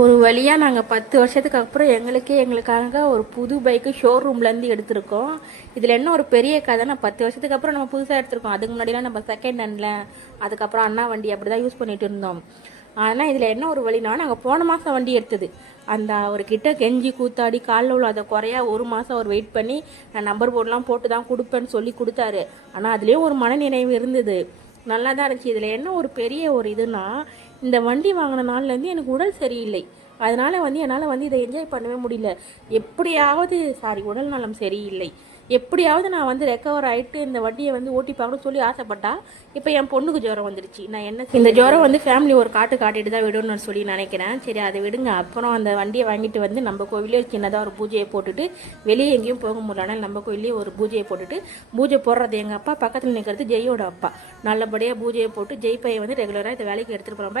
ஒரு வழியாக நாங்கள் பத்து வருஷத்துக்கு அப்புறம் எங்களுக்கே எங்களுக்காக ஒரு புது பைக்கு ஷோரூம்லேருந்து எடுத்திருக்கோம். இதில் என்ன ஒரு பெரிய கதை நான் பத்து வருஷத்துக்கு அப்புறம் நம்ம புதுசாக எடுத்திருக்கோம். அதுக்கு முன்னாடிலாம் நம்ம செகண்ட் ஹேண்டில் அதுக்கப்புறம் அண்ணா வண்டி அப்படி தான் யூஸ் பண்ணிட்டு இருந்தோம். ஆனால் இதில் என்ன ஒரு வழினா நாங்கள் போன மாதம் வண்டி எடுத்தது. அந்த அவர் கிட்ட கெஞ்சி கூத்தாடி காலில் உள்ள அதை குறையா ஒரு மாதம் அவர் வெயிட் பண்ணி நான் நம்பர் போர்டெலாம் போட்டு தான் கொடுப்பேன்னு சொல்லி கொடுத்தாரு. ஆனால் அதுலேயும் ஒரு மனநிறைவு இருந்தது. நல்லா தான் இருந்துச்சு. இதில் என்ன ஒரு பெரிய ஒரு இதுனா இந்த வண்டி வாங்கின நாள்லேருந்து எனக்கு உடல் சரியில்லை. அதனால வந்து என்னால் வந்து இதை என்ஜாய் பண்ணவே முடியல. எப்படியாவது சாரி உடல் நலம் சரியில்லை. எப்படியாவது நான் வந்து ரெக்கவர் ஆகிட்டு இந்த வண்டியை வந்து ஓட்டி பார்க்கணும்னு சொல்லி ஆசைப்பட்டா இப்போ என் பொண்ணுக்கு ஜுரம் வந்துருச்சு. நான் என்ன இந்த ஜுரம் வந்து ஃபேமிலி ஒரு காட்டு காட்டிட்டு தான் விடணும்னு சொல்லி நினைக்கிறேன். சரி அதை விடுங்க. அப்புறம் அந்த வண்டியை வாங்கிட்டு வந்து நம்ம கோவிலே சின்னதாக ஒரு பூஜையை போட்டுட்டு வெளியே எங்கேயும் போக முடியல. ஆனால் நம்ம கோயிலே ஒரு பூஜையை போட்டுட்டு பூஜை போடுறது எங்கள் அப்பா பக்கத்தில் நிற்கிறது ஜெயோட அப்பா. நல்லபடியாக பூஜையை போட்டு ஜெய் பையன் வந்து ரெகுலராக இந்த வேலைக்கு எடுத்துகிட்டு போகிறோம்